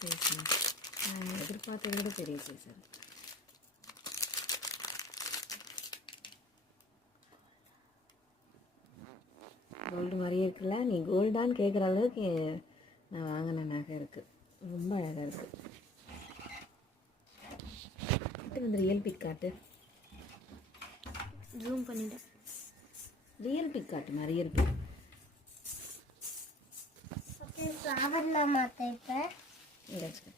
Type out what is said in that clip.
பெரிய சைஸ் நான் எதிர்பார்த்ததை விட பெரிய சைஸ் அது. கோல்டு மாதிரியே இருக்குல்ல, நீ கோல்டான்னு கேட்குற அளவுக்கு நான் வாங்கின நகை இருக்குது. ரொம்ப அழகாக இருக்குது. இது வந்து ரியல் பிக் காட்டு, ஜூம் பண்ணிட்டேன். ரியல் பிக் காட்டுமா, ரியல் பிக். ஓகே, சாவர்லாம் மாற்ற இப்போ எங்கேயாச்சும்